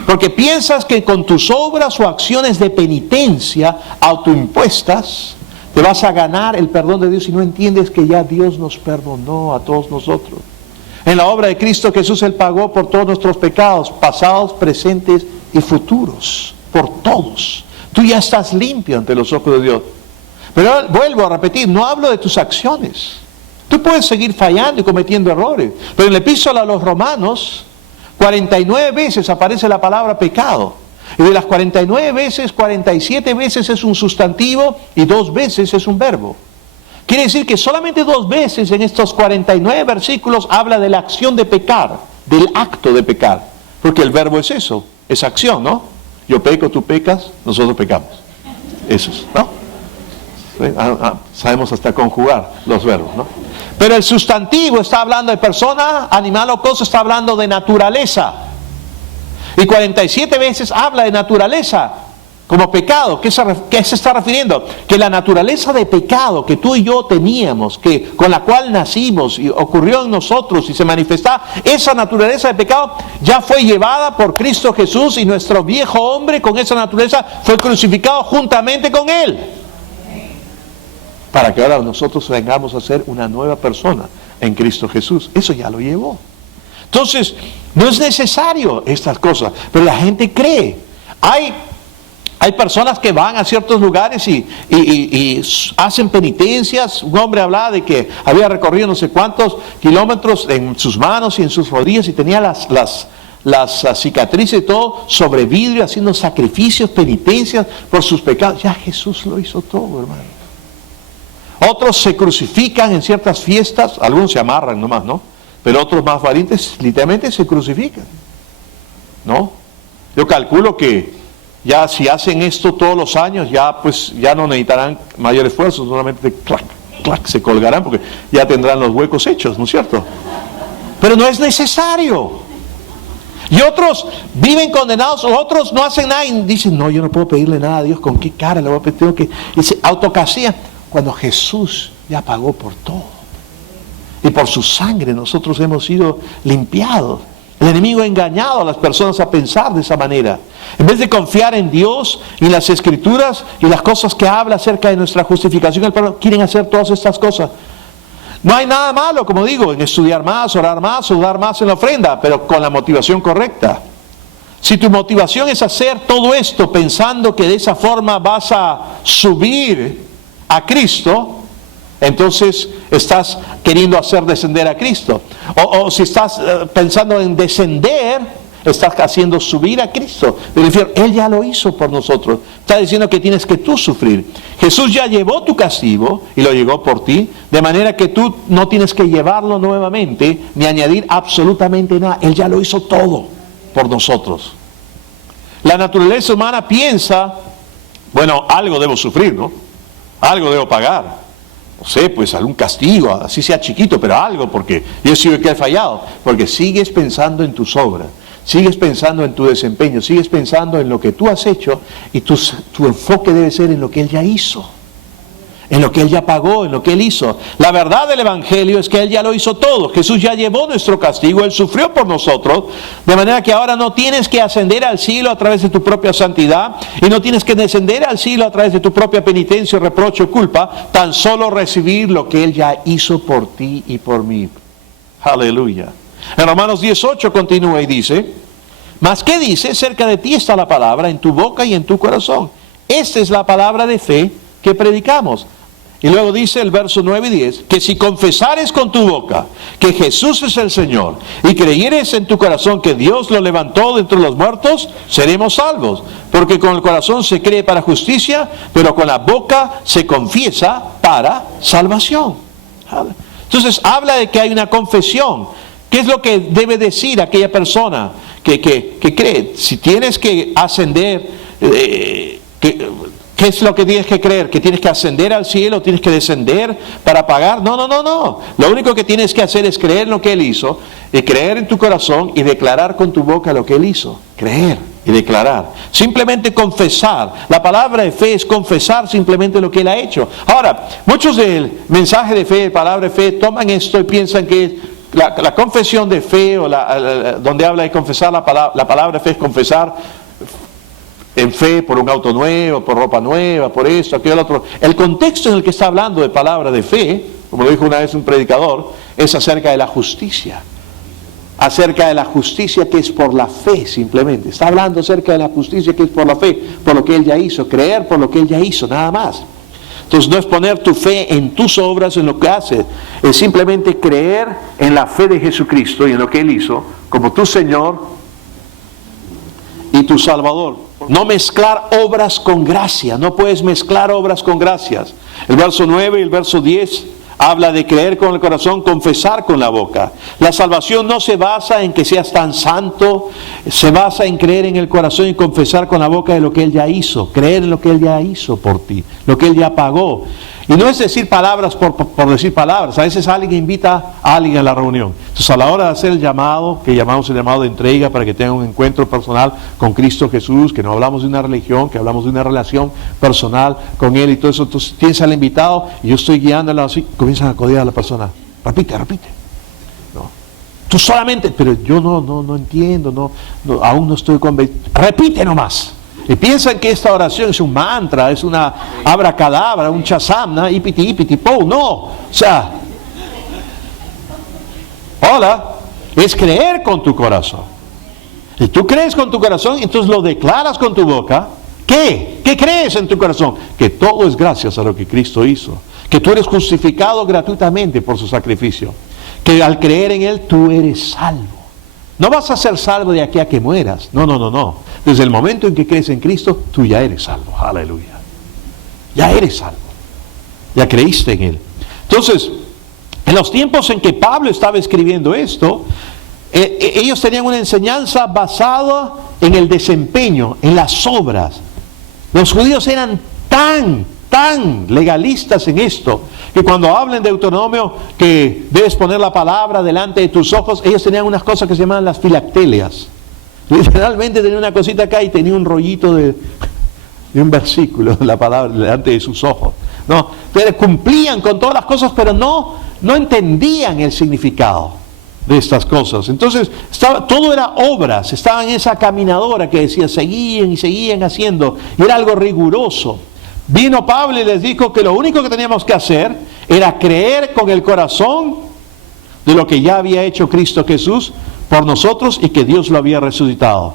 Porque piensas que con tus obras o acciones de penitencia autoimpuestas, te vas a ganar el perdón de Dios y no entiendes que ya Dios nos perdonó a todos nosotros. En la obra de Cristo Jesús, Él pagó por todos nuestros pecados, pasados, presentes y futuros, por todos. Tú ya estás limpio ante los ojos de Dios. Pero vuelvo a repetir, no hablo de tus acciones. Tú puedes seguir fallando y cometiendo errores, pero en la epístola a los Romanos, 49 veces aparece la palabra pecado. Y de las 49 veces, 47 veces es un sustantivo y 2 veces es un verbo. Quiere decir que solamente 2 veces en estos 49 versículos habla de la acción de pecar, del acto de pecar. Porque el verbo es eso, es acción, ¿no? Yo peco, tú pecas, nosotros pecamos. Eso es, ¿no? Sabemos hasta conjugar los verbos, ¿no? Pero el sustantivo está hablando de persona, animal o cosa, está hablando de naturaleza. Y 47 veces habla de naturaleza como pecado. ¿Qué se está refiriendo? Que la naturaleza de pecado que tú y yo teníamos, con la cual nacimos y ocurrió en nosotros y se manifestaba, esa naturaleza de pecado ya fue llevada por Cristo Jesús y nuestro viejo hombre con esa naturaleza fue crucificado juntamente con Él. Para que ahora nosotros vengamos a ser una nueva persona en Cristo Jesús. Eso ya lo llevó. Entonces, no es necesario estas cosas, pero la gente cree. Hay personas que van a ciertos lugares y hacen penitencias. Un hombre hablaba de que había recorrido no sé cuántos kilómetros en sus manos y en sus rodillas y tenía las cicatrices y todo sobre vidrio, haciendo sacrificios, penitencias por sus pecados. Ya Jesús lo hizo todo, hermano. Otros se crucifican en ciertas fiestas, algunos se amarran nomás, ¿no? Pero otros más valientes literalmente se crucifican, ¿no? Yo calculo que ya si hacen esto todos los años, ya no necesitarán mayor esfuerzo, solamente clac, clac, se colgarán porque ya tendrán los huecos hechos, ¿no es cierto? Pero no es necesario. Y otros viven condenados, otros no hacen nada y dicen, no, yo no puedo pedirle nada a Dios, ¿con qué cara le voy a pedir? Tengo que... Y se autocasían. Cuando Jesús ya pagó por todo. Y por su sangre nosotros hemos sido limpiados. El enemigo ha engañado a las personas a pensar de esa manera. En vez de confiar en Dios y las Escrituras y las cosas que habla acerca de nuestra justificación, quieren hacer todas estas cosas. No hay nada malo, como digo, en estudiar más, orar más o dar más en la ofrenda, pero con la motivación correcta. Si tu motivación es hacer todo esto pensando que de esa forma vas a subir a Cristo, entonces estás queriendo hacer descender a Cristo. O si estás pensando en descender, estás haciendo subir a Cristo. Él ya lo hizo por nosotros. Está diciendo que tienes que tú sufrir. Jesús ya llevó tu castigo y lo llevó por ti, de manera que tú no tienes que llevarlo nuevamente ni añadir absolutamente nada. Él ya lo hizo todo por nosotros. La naturaleza humana piensa, bueno, algo debo sufrir, ¿no? Algo debo pagar. No sé, pues algún castigo, así sea chiquito, pero algo, porque yo sigo que he fallado. Porque sigues pensando en tus obras, sigues pensando en tu desempeño, sigues pensando en lo que tú has hecho y tu enfoque debe ser en lo que Él ya hizo, en lo que Él ya pagó, en lo que Él hizo. La verdad del Evangelio es que Él ya lo hizo todo. Jesús ya llevó nuestro castigo, Él sufrió por nosotros, de manera que ahora no tienes que ascender al cielo a través de tu propia santidad y no tienes que descender al cielo a través de tu propia penitencia, reproche o culpa, tan solo recibir lo que Él ya hizo por ti y por mí. Aleluya. En Romanos 18 continúa y dice, mas ¿qué dice? Cerca de ti está la palabra, en tu boca y en tu corazón. Esta es la palabra de fe que predicamos. Y luego dice el verso 9 y 10, que si confesares con tu boca que Jesús es el Señor y creyeres en tu corazón que Dios lo levantó de entre los muertos, seremos salvos. Porque con el corazón se cree para justicia, pero con la boca se confiesa para salvación. Entonces habla de que hay una confesión. ¿Qué es lo que debe decir aquella persona que cree? Si tienes que ascender, ¿qué es lo que tienes que creer? ¿Que tienes que ascender al cielo? ¿Tienes que descender para pagar? No. Lo único que tienes que hacer es creer en lo que Él hizo, y creer en tu corazón y declarar con tu boca lo que Él hizo. Creer y declarar. Simplemente confesar. La palabra de fe es confesar simplemente lo que Él ha hecho. Ahora, muchos del mensaje de fe, palabra de fe, toman esto y piensan que la confesión de fe, o donde habla de confesar, la palabra fe es confesar en fe por un auto nuevo, por ropa nueva, por esto, aquello, otro. El contexto en el que está hablando de palabra de fe, como lo dijo una vez un predicador, es acerca de la justicia. Acerca de la justicia que es por la fe simplemente. Está hablando acerca de la justicia que es por la fe, por lo que Él ya hizo, creer por lo que Él ya hizo, nada más. Entonces no es poner tu fe en tus obras, en lo que haces, es simplemente creer en la fe de Jesucristo y en lo que Él hizo, como tu Señor y tu Salvador. No mezclar obras con gracia, no puedes mezclar obras con gracias. El verso 9 y el verso 10 habla de creer con el corazón, confesar con la boca. La salvación no se basa en que seas tan santo, se basa en creer en el corazón y confesar con la boca de lo que Él ya hizo, creer en lo que Él ya hizo por ti, lo que Él ya pagó. Y no es decir palabras por decir palabras. A veces alguien invita a alguien a la reunión. Entonces a la hora de hacer el llamado, que llamamos el llamado de entrega para que tengan un encuentro personal con Cristo Jesús, que no hablamos de una religión, que hablamos de una relación personal con Él y todo eso. Entonces tienes al invitado y yo estoy guiándolo así, comienzan a codear a la persona. Repite. No. Tú solamente, pero yo no entiendo, aún no estoy convencido. Repite nomás. Y piensan que esta oración es un mantra, es una abracadabra, un chazam, ¿no? Ipiti, po. No. O sea, es creer con tu corazón. Y tú crees con tu corazón, entonces lo declaras con tu boca. ¿Qué? ¿Qué crees en tu corazón? Que todo es gracias a lo que Cristo hizo. Que tú eres justificado gratuitamente por su sacrificio. Que al creer en Él tú eres salvo. No vas a ser salvo de aquí a que mueras. No. Desde el momento en que crees en Cristo, tú ya eres salvo. Aleluya. Ya eres salvo. Ya creíste en Él. Entonces, en los tiempos en que Pablo estaba escribiendo esto, ellos tenían una enseñanza basada en el desempeño, en las obras. Los judíos eran tan legalistas en esto, que cuando hablan de Deuteronomio, que debes poner la palabra delante de tus ojos, ellos tenían unas cosas que se llamaban las filactelias. Literalmente tenía una cosita acá y tenía un rollito de un versículo, la palabra delante de sus ojos. No, pero cumplían con todas las cosas, pero no entendían el significado de estas cosas. Entonces, todo era obras, estaban en esa caminadora que decía, seguían haciendo, y era algo riguroso. Vino Pablo y les dijo que lo único que teníamos que hacer era creer con el corazón de lo que ya había hecho Cristo Jesús por nosotros y que Dios lo había resucitado.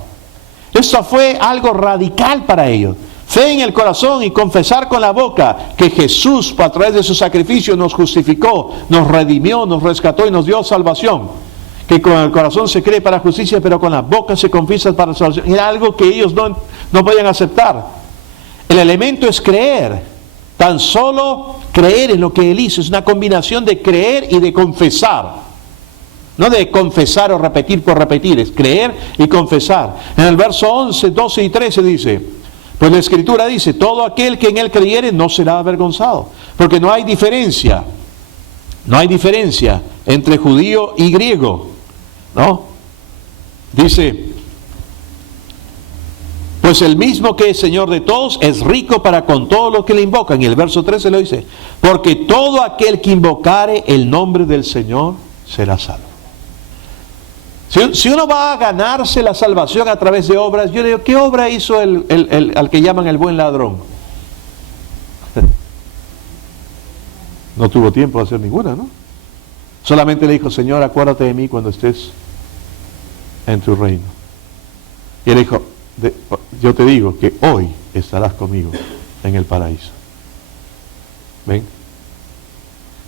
Esto fue algo radical para ellos. Fe en el corazón y confesar con la boca que Jesús, a través de su sacrificio, nos justificó, nos redimió, nos rescató y nos dio salvación. Que con el corazón se cree para justicia, pero con la boca se confiesa para salvación. Era algo que ellos no podían aceptar. El elemento es creer, tan solo creer en lo que Él hizo. Es una combinación de creer y de confesar. No de confesar o repetir por repetir, es creer y confesar. En el verso 11, 12 y 13 dice, pues la Escritura dice, todo aquel que en Él creyere no será avergonzado. Porque no hay diferencia entre judío y griego, ¿no? Dice, Pues el mismo que es Señor de todos es rico para con todos los que le invocan. Y el verso 13 lo dice, porque todo aquel que invocare el nombre del Señor será salvo. Si uno va a ganarse la salvación a través de obras, yo le digo, ¿qué obra hizo al que llaman el buen ladrón? No tuvo tiempo de hacer ninguna, ¿no? Solamente le dijo, Señor, acuérdate de mí cuando estés en tu reino. Y él dijo, yo te digo que hoy estarás conmigo en el paraíso. ¿Ven?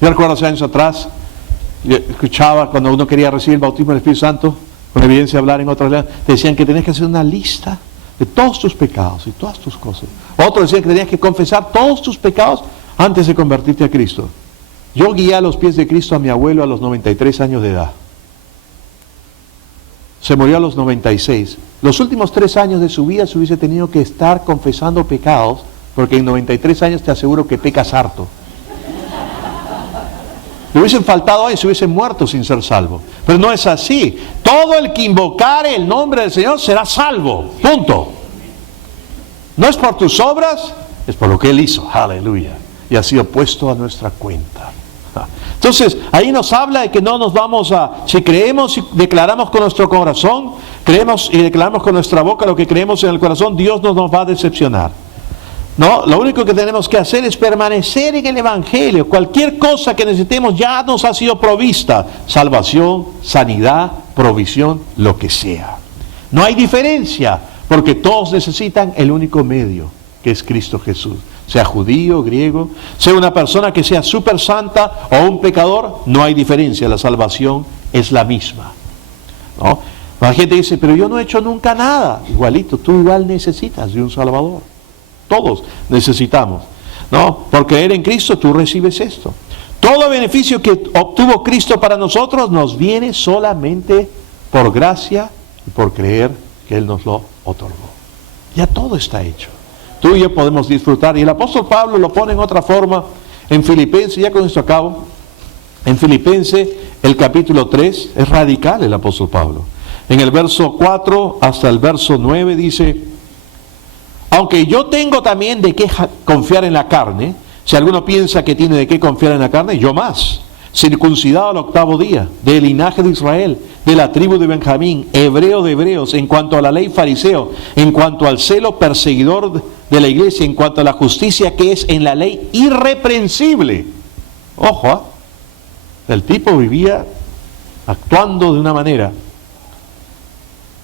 Yo recuerdo hace años atrás, yo escuchaba cuando uno quería recibir el bautismo del Espíritu Santo, con evidencia de hablar en otras lenguas, te decían que tenías que hacer una lista de todos tus pecados y todas tus cosas. Otros decían que tenías que confesar todos tus pecados antes de convertirte a Cristo. Yo guié a los pies de Cristo a mi abuelo a los 93 años de edad. Se murió a los 96. Los últimos 3 años de su vida se hubiese tenido que estar confesando pecados, porque en 93 años te aseguro que pecas harto. Le hubiesen faltado ahí, se hubiesen muerto sin ser salvo. Pero no es así. Todo el que invocare el nombre del Señor será salvo. Punto. No es por tus obras, es por lo que Él hizo. Aleluya. Y ha sido puesto a nuestra cuenta. Entonces, ahí nos habla de que no nos vamos a... Si creemos y declaramos con nuestro corazón, creemos y declaramos con nuestra boca lo que creemos en el corazón, Dios no nos va a decepcionar. No, lo único que tenemos que hacer es permanecer en el Evangelio. Cualquier cosa que necesitemos ya nos ha sido provista. Salvación, sanidad, provisión, lo que sea. No hay diferencia, porque todos necesitan el único medio, que es Cristo Jesús. Sea judío, griego, sea una persona que sea súper santa o un pecador, no hay diferencia. La salvación es la misma. ¿No? La gente dice, pero yo no he hecho nunca nada. Igualito, tú igual necesitas de un Salvador. Todos necesitamos, ¿no? Por creer en Cristo tú recibes esto. Todo beneficio que obtuvo Cristo para nosotros nos viene solamente por gracia y por creer que Él nos lo otorgó. Ya todo está hecho. Tú y yo podemos disfrutar. Y el apóstol Pablo lo pone en otra forma en Filipenses, ya con esto acabo. En Filipenses, el capítulo 3, es radical el apóstol Pablo. En el verso 4 hasta el verso 9 dice: aunque yo tengo también de qué confiar en la carne, si alguno piensa que tiene de qué confiar en la carne, yo más, circuncidado al 8º día, del linaje de Israel, de la tribu de Benjamín, hebreo de hebreos, en cuanto a la ley fariseo, en cuanto al celo perseguidor de la iglesia, en cuanto a la justicia que es en la ley irreprensible. Ojo, el tipo vivía actuando de una manera.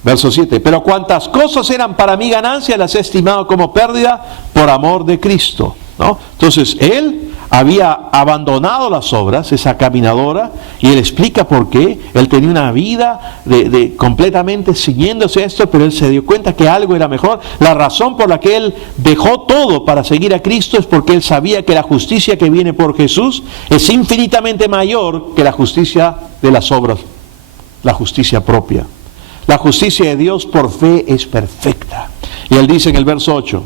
Verso 7, pero cuantas cosas eran para mí ganancia, las he estimado como pérdida por amor de Cristo, ¿no? Entonces, él había abandonado las obras, esa caminadora, y él explica por qué. Él tenía una vida completamente siguiéndose esto, pero él se dio cuenta que algo era mejor. La razón por la que él dejó todo para seguir a Cristo es porque él sabía que la justicia que viene por Jesús es infinitamente mayor que la justicia de las obras, la justicia propia. La justicia de Dios por fe es perfecta. Y él dice en el verso 8,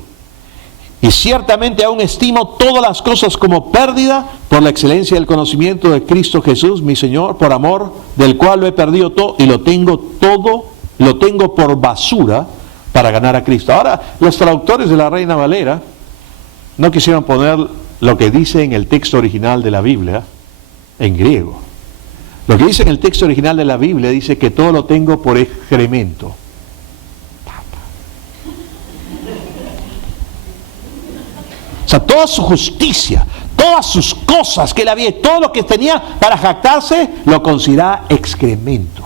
y ciertamente aún estimo todas las cosas como pérdida por la excelencia del conocimiento de Cristo Jesús, mi Señor, por amor del cual lo he perdido todo y lo tengo por basura para ganar a Cristo. Ahora, los traductores de la Reina Valera no quisieron poner lo que dice en el texto original de la Biblia en griego. Lo que dice en el texto original de la Biblia dice que todo lo tengo por excremento. O sea, toda su justicia, todas sus cosas que él había, todo lo que tenía para jactarse, lo consideraba excremento,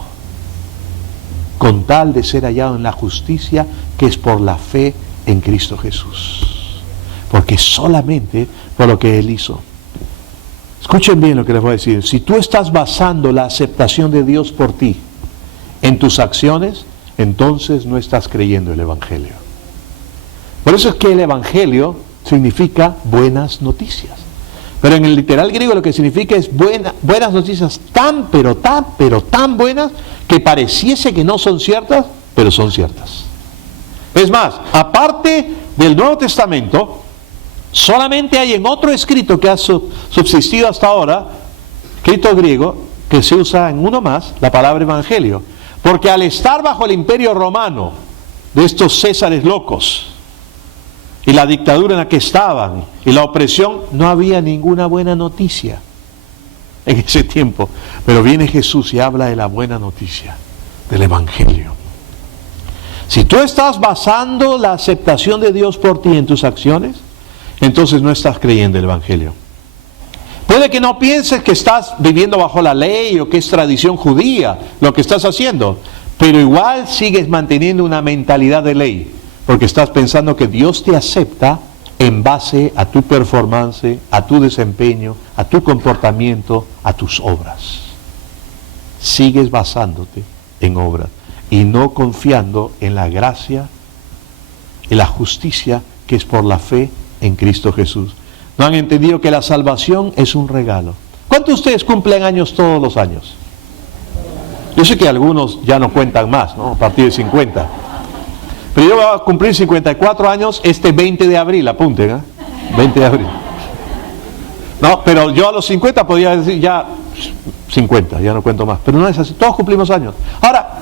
con tal de ser hallado en la justicia que es por la fe en Cristo Jesús. Porque solamente por lo que él hizo. Escuchen bien lo que les voy a decir. Si tú estás basando la aceptación de Dios por ti en tus acciones, entonces no estás creyendo el Evangelio. Por eso es que el Evangelio significa buenas noticias. Pero en el literal griego lo que significa es buenas noticias tan buenas que pareciese que no son ciertas, pero son ciertas. Es más, aparte del Nuevo Testamento, solamente hay en otro escrito que ha subsistido hasta ahora, escrito griego, que se usa en uno más, la palabra evangelio. Porque al estar bajo el imperio romano, de estos Césares locos y la dictadura en la que estaban y la opresión, no había ninguna buena noticia en ese tiempo. Pero viene Jesús y habla de la buena noticia, del Evangelio. Si tú estás basando la aceptación de Dios por ti en tus acciones, entonces no estás creyendo el Evangelio. Puede que no pienses que estás viviendo bajo la ley o que es tradición judía lo que estás haciendo, pero igual sigues manteniendo una mentalidad de ley, porque estás pensando que Dios te acepta en base a tu performance, a tu desempeño, a tu comportamiento, a tus obras. Sigues basándote en obras y no confiando en la gracia y la justicia que es por la fe en Cristo Jesús. No han entendido que la salvación es un regalo. ¿Cuántos de ustedes cumplen años todos los años? Yo sé que algunos ya no cuentan más, ¿no? A partir de 50. Pero yo voy a cumplir 54 años este 20 de abril, apunten, ¿eh? 20 de abril. No, pero yo a los 50 podía decir ya 50, ya no cuento más. Pero no es así, todos cumplimos años. Ahora,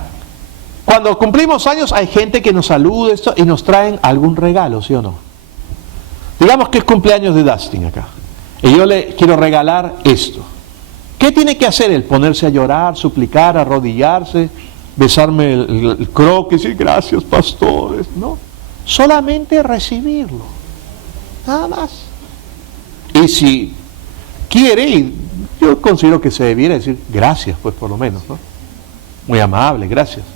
cuando cumplimos años hay gente que nos saluda esto y nos traen algún regalo, ¿sí o no? Digamos que es cumpleaños de Dustin acá. Y yo le quiero regalar esto. ¿Qué tiene que hacer él? Ponerse a llorar, suplicar, arrodillarse, besarme el croquis y decir gracias pastores. No, solamente recibirlo. Nada más. Y si quiere, y yo considero que se debiera decir gracias, pues por lo menos, ¿no? Muy amable, gracias.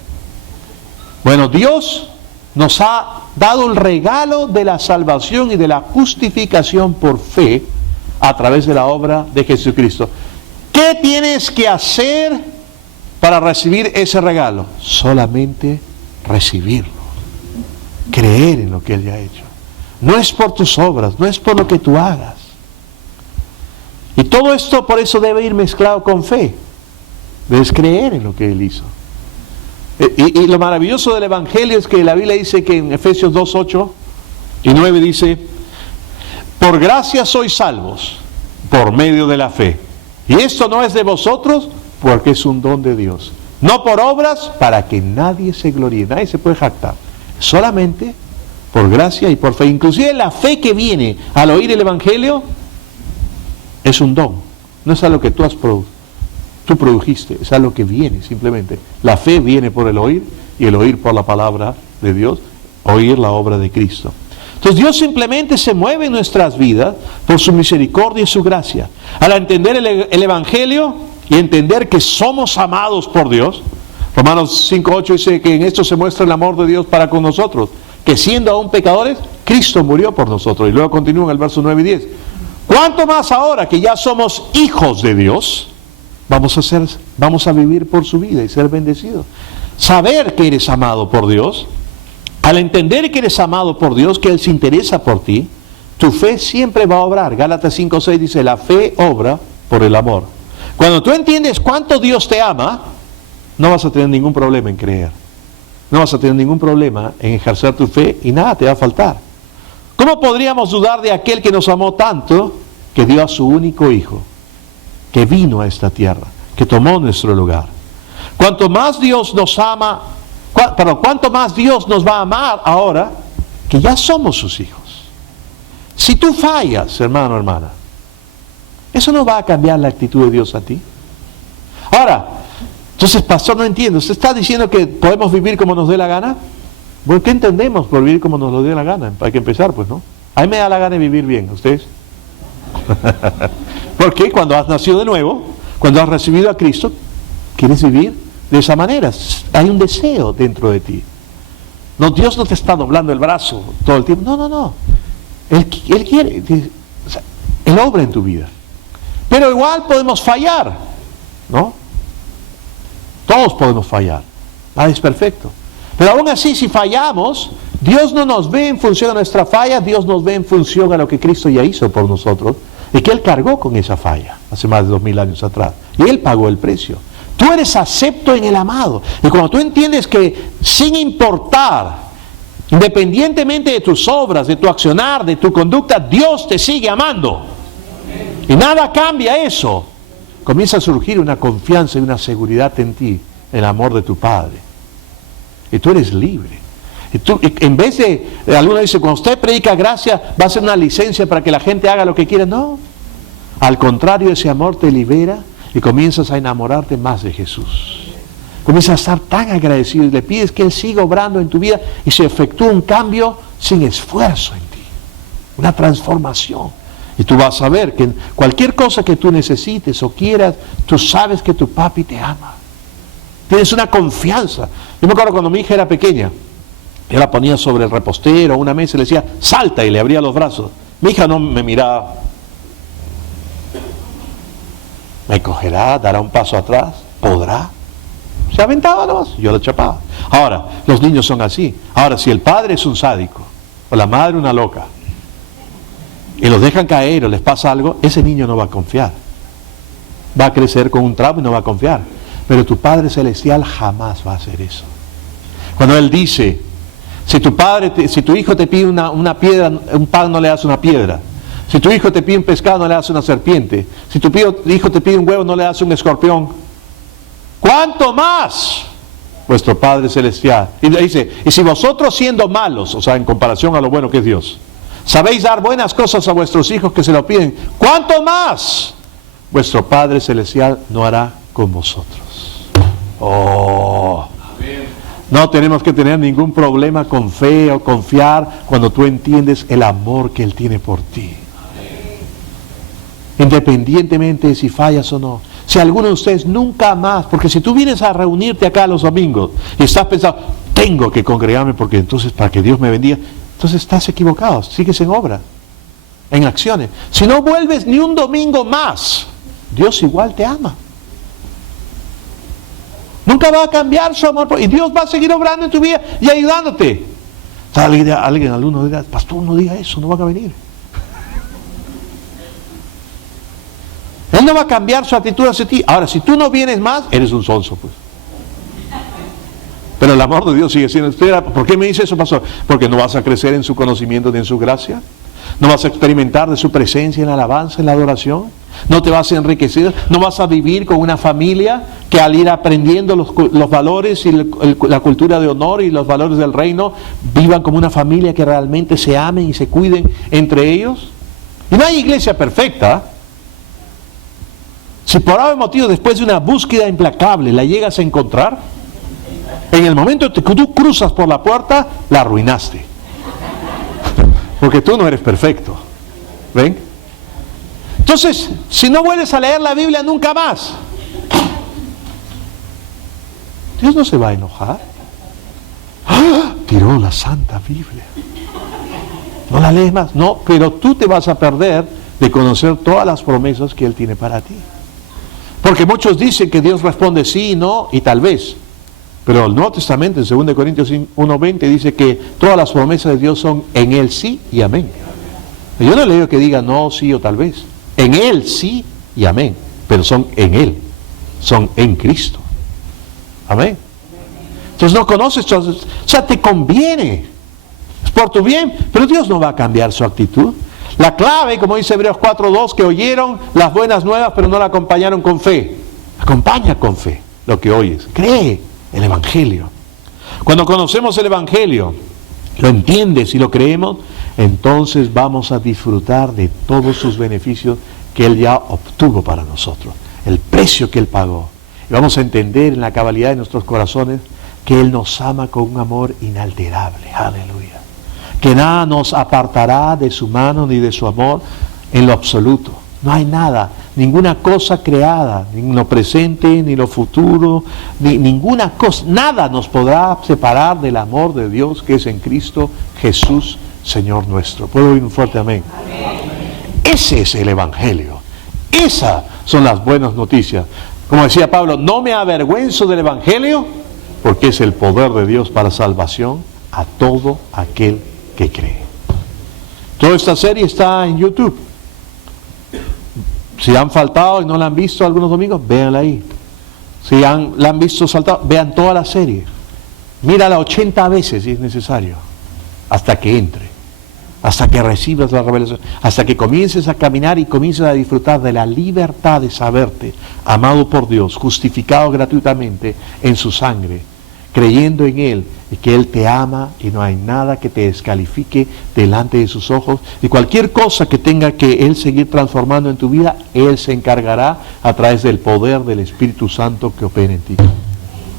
Bueno, Dios nos ha dado el regalo de la salvación y de la justificación por fe a través de la obra de Jesucristo. ¿Qué tienes que hacer para recibir ese regalo? Solamente recibirlo, creer en lo que Él ya ha hecho. No es por tus obras, no es por lo que tú hagas. Y todo esto por eso debe ir mezclado con fe. Debes creer en lo que Él hizo. Y lo maravilloso del Evangelio es que la Biblia dice que en Efesios 2, 8 y 9 dice: por gracia sois salvos, por medio de la fe. Y esto no es de vosotros, porque es un don de Dios. No por obras, para que nadie se gloríe, nadie se puede jactar. Solamente por gracia y por fe. Inclusive la fe que viene al oír el Evangelio es un don. No es algo que tú produjiste, es algo que viene simplemente. La fe viene por el oír y el oír por la palabra de Dios, oír la obra de Cristo. Entonces Dios simplemente se mueve en nuestras vidas por su misericordia y su gracia. Al entender el Evangelio y entender que somos amados por Dios, Romanos 5:8 dice que en esto se muestra el amor de Dios para con nosotros, que siendo aún pecadores, Cristo murió por nosotros. Y luego continúa en el verso 9 y 10. ¿Cuánto más ahora que ya somos hijos de Dios? Vamos a vivir por su vida y ser bendecidos. Saber que eres amado por Dios, al entender que eres amado por Dios, que Él se interesa por ti, tu fe siempre va a obrar. Gálatas 5:6 dice, la fe obra por el amor. Cuando tú entiendes cuánto Dios te ama, no vas a tener ningún problema en creer. No vas a tener ningún problema en ejercer tu fe y nada te va a faltar. ¿Cómo podríamos dudar de aquel que nos amó tanto, que dio a su único hijo, que vino a esta tierra, que tomó nuestro lugar? Cuanto más Dios nos ama, cuánto más Dios nos va a amar ahora que ya somos sus hijos. Si tú fallas, hermano o hermana, eso no va a cambiar la actitud de Dios a ti. Ahora, entonces, pastor, no entiendo. ¿Usted está diciendo que podemos vivir como nos dé la gana? Bueno, ¿qué entendemos por vivir como nos lo dé la gana? Hay que empezar, pues, ¿no? A mí me da la gana de vivir bien, ¿ustedes? Porque cuando has nacido de nuevo, cuando has recibido a Cristo, quieres vivir de esa manera. Hay un deseo dentro de ti. No, Dios no te está doblando el brazo todo el tiempo. No. Él quiere. O sea, Él obra en tu vida. Pero igual podemos fallar, ¿no? Todos podemos fallar. Nadie es perfecto. Pero aún así, si fallamos, Dios no nos ve en función a nuestra falla, Dios nos ve en función a lo que Cristo ya hizo por nosotros y que Él cargó con esa falla hace más de 2000 años atrás. Y Él pagó el precio. Tú eres acepto en el amado. Y cuando tú entiendes que sin importar, independientemente de tus obras, de tu accionar, de tu conducta, Dios te sigue amando. Y nada cambia eso. Comienza a surgir una confianza y una seguridad en ti, el amor de tu Padre. Y tú eres libre. Y en vez de, algunos dicen, cuando usted predica gracia, va a ser una licencia para que la gente haga lo que quiera. No. Al contrario, ese amor te libera y comienzas a enamorarte más de Jesús. Comienzas a estar tan agradecido y le pides que Él siga obrando en tu vida y se efectúa un cambio sin esfuerzo en ti. Una transformación. Y tú vas a ver que cualquier cosa que tú necesites o quieras, tú sabes que tu papi te ama. Tienes una confianza. Yo me acuerdo cuando mi hija era pequeña, yo la ponía sobre el repostero, una mesa y le decía, salta, y le abría los brazos. Mi hija no me miraba. ¿Me cogerá? ¿Dará un paso atrás? ¿Podrá? Se aventaba nomás, yo la chapaba. Ahora, los niños son así. Ahora, si el padre es un sádico, o la madre una loca, y los dejan caer o les pasa algo, ese niño no va a confiar. Va a crecer con un trauma y no va a confiar. Pero tu Padre Celestial jamás va a hacer eso. Cuando Él dice, si tu hijo te pide una piedra, un pan, no le das una piedra. Si tu hijo te pide un pescado, no le das una serpiente. Si tu hijo te pide un huevo, no le das un escorpión. ¿Cuánto más vuestro Padre Celestial? Y le dice, y si vosotros siendo malos, o sea, en comparación a lo bueno que es Dios, sabéis dar buenas cosas a vuestros hijos que se lo piden, ¿cuánto más vuestro Padre Celestial no hará con vosotros? Oh, no tenemos que tener ningún problema con fe o confiar cuando tú entiendes el amor que Él tiene por ti. Independientemente de si fallas o no. Si alguno de ustedes nunca más, porque si tú vienes a reunirte acá los domingos y estás pensando, tengo que congregarme porque entonces para que Dios me bendiga, entonces estás equivocado, sigues en obra, en acciones. Si no vuelves ni un domingo más, Dios igual te ama. Nunca va a cambiar su amor y Dios va a seguir obrando en tu vida y ayudándote. Alguno dirá, pastor, no diga eso, no van a venir. Él no va a cambiar su actitud hacia ti. Ahora, si tú no vienes más, eres un sonso, pues. Pero el amor de Dios sigue siendo. ¿Por qué me dice eso, pastor? Porque no vas a crecer en su conocimiento ni en su gracia. No vas a experimentar de su presencia en la alabanza, en la adoración. No te vas a enriquecer. No vas a vivir con una familia que al ir aprendiendo los valores y la cultura de honor y los valores del reino, vivan como una familia que realmente se amen y se cuiden entre ellos. Y no hay iglesia perfecta. Si por algún motivo después de una búsqueda implacable la llegas a encontrar, en el momento que tú cruzas por la puerta, la arruinaste. Porque tú no eres perfecto. ¿Ven? Entonces, si no vuelves a leer la Biblia nunca más, Dios no se va a enojar. ¡Ah! Tiró la Santa Biblia. No la lees más. No, pero tú te vas a perder de conocer todas las promesas que Él tiene para ti. Porque muchos dicen que Dios responde sí, no y tal vez. Pero el Nuevo Testamento, en 2 Corintios 1:20, dice que todas las promesas de Dios son en Él sí y amén. Yo no le digo que diga no, sí o tal vez. En Él sí y amén. Pero son en Él. Son en Cristo. Amén. Entonces no conoces, o sea, te conviene. Es por tu bien. Pero Dios no va a cambiar su actitud. La clave, como dice Hebreos 4:2, que oyeron las buenas nuevas, pero no la acompañaron con fe. Acompaña con fe lo que oyes. Cree el Evangelio. Cuando conocemos el Evangelio, lo entiendes y lo creemos, entonces vamos a disfrutar de todos sus beneficios que Él ya obtuvo para nosotros. El precio que Él pagó. Y vamos a entender en la cabalidad de nuestros corazones que Él nos ama con un amor inalterable. Aleluya. Que nada nos apartará de su mano ni de su amor en lo absoluto. No hay nada, ninguna cosa creada, ni lo presente, ni lo futuro, ni ninguna cosa, nada nos podrá separar del amor de Dios que es en Cristo Jesús, Señor nuestro. ¿Puedo oír un fuerte amén? Amén. Ese es el Evangelio. Esas son las buenas noticias. Como decía Pablo, no me avergüenzo del Evangelio, porque es el poder de Dios para salvación a todo aquel que cree. Toda esta serie está en YouTube. Si han faltado y no la han visto algunos domingos, véanla ahí. Si la han visto saltado, vean toda la serie. Mírala 80 veces si es necesario, hasta que entre, hasta que recibas la revelación, hasta que comiences a caminar y comiences a disfrutar de la libertad de saberte amado por Dios, justificado gratuitamente en su sangre, creyendo en Él, y que Él te ama y no hay nada que te descalifique delante de sus ojos, y cualquier cosa que tenga que Él seguir transformando en tu vida, Él se encargará a través del poder del Espíritu Santo que opera en ti.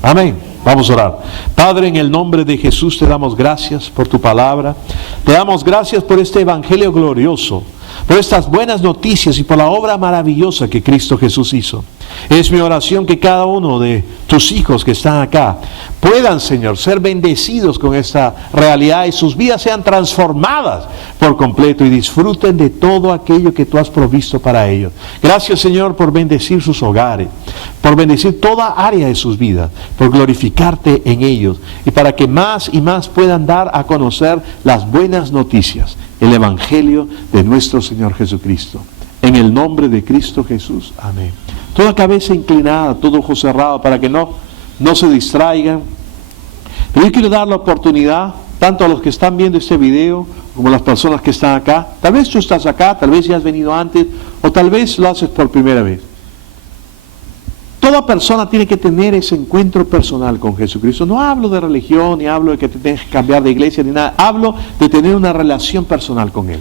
Amén. Vamos a orar. Padre, en el nombre de Jesús te damos gracias por tu palabra, te damos gracias por este evangelio glorioso, por estas buenas noticias y por la obra maravillosa que Cristo Jesús hizo. Es mi oración que cada uno de tus hijos que están acá puedan, Señor, ser bendecidos con esta realidad y sus vidas sean transformadas por completo y disfruten de todo aquello que tú has provisto para ellos. Gracias, Señor, por bendecir sus hogares, por bendecir toda área de sus vidas, por glorificarte en ellos y para que más y más puedan dar a conocer las buenas noticias, el Evangelio de nuestro Señor Jesucristo. En el nombre de Cristo Jesús. Amén. Toda cabeza inclinada, todo ojo cerrado, para que no se distraigan. Pero yo quiero dar la oportunidad, tanto a los que están viendo este video, como a las personas que están acá. Tal vez tú estás acá, tal vez ya has venido antes, o tal vez lo haces por primera vez. Toda persona tiene que tener ese encuentro personal con Jesucristo. No hablo de religión, ni hablo de que te tengas que cambiar de iglesia, ni nada. Hablo de tener una relación personal con Él.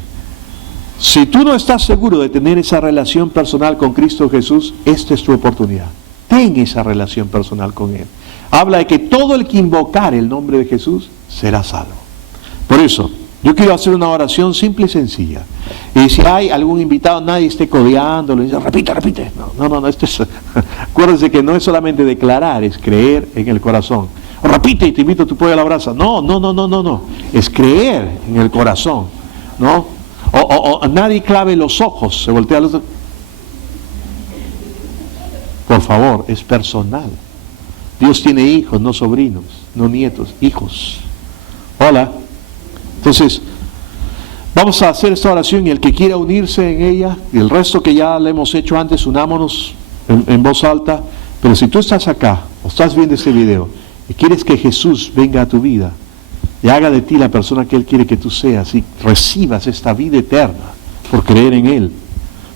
Si tú no estás seguro de tener esa relación personal con Cristo Jesús, esta es tu oportunidad. Ten esa relación personal con Él. Habla de que todo el que invocar el nombre de Jesús será salvo. Por eso, yo quiero hacer una oración simple y sencilla. Y si hay algún invitado, nadie esté codeando, le dice, repite. No, esto es... Acuérdense que no es solamente declarar, es creer en el corazón. Repite y te invito a tu pollo a la brasa. No. Es creer en el corazón, ¿no? O nadie clave los ojos, se voltea los ojos. Por favor, es personal. Dios tiene hijos, no sobrinos, no nietos, hijos. Hola. Entonces, vamos a hacer esta oración y el que quiera unirse en ella, y el resto que ya le hemos hecho antes, unámonos en voz alta. Pero si tú estás acá, o estás viendo este video, y quieres que Jesús venga a tu vida, y haga de ti la persona que Él quiere que tú seas, y recibas esta vida eterna por creer en Él.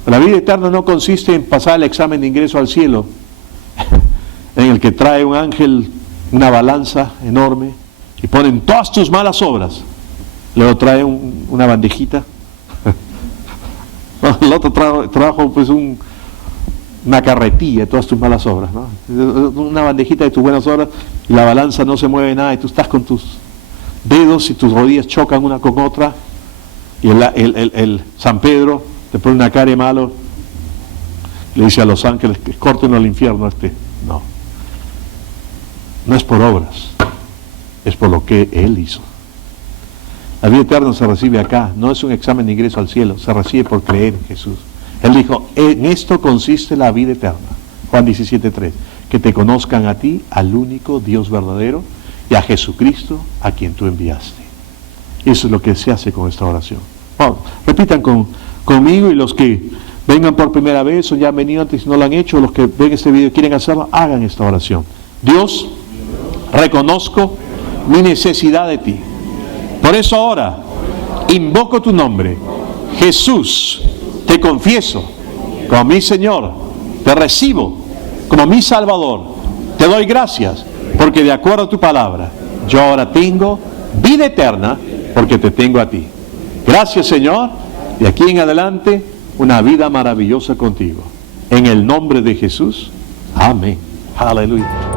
La vida eterna no consiste en pasar el examen de ingreso al cielo, en el que trae un ángel una balanza enorme, y ponen todas tus malas obras. Luego trae una bandejita. El otro trajo pues una carretilla de todas tus malas obras, ¿no? Una bandejita de tus buenas obras, y la balanza no se mueve nada, y tú estás con tus dedos y tus rodillas chocan una con otra, y el San Pedro te pone una cara de malo, le dice a los ángeles que corten al infierno no es por obras, es por lo que Él hizo. La vida eterna se recibe acá, no es un examen de ingreso al cielo, se recibe por creer en Jesús. Él dijo, en esto consiste la vida eterna, Juan 17:3, que te conozcan a ti, al único Dios verdadero, y a Jesucristo, a quien tú enviaste. Eso es lo que se hace con esta oración. Bueno, repitan conmigo, y los que vengan por primera vez o ya han venido antes y no lo han hecho, los que ven este video y quieren hacerlo, hagan esta oración. Dios, reconozco mi necesidad de ti. Por eso ahora invoco tu nombre. Jesús, te confieso como mi Señor, te recibo como mi Salvador. Te doy gracias porque de acuerdo a tu palabra, yo ahora tengo vida eterna porque te tengo a ti. Gracias, Señor, de aquí en adelante una vida maravillosa contigo. En el nombre de Jesús, amén. Aleluya.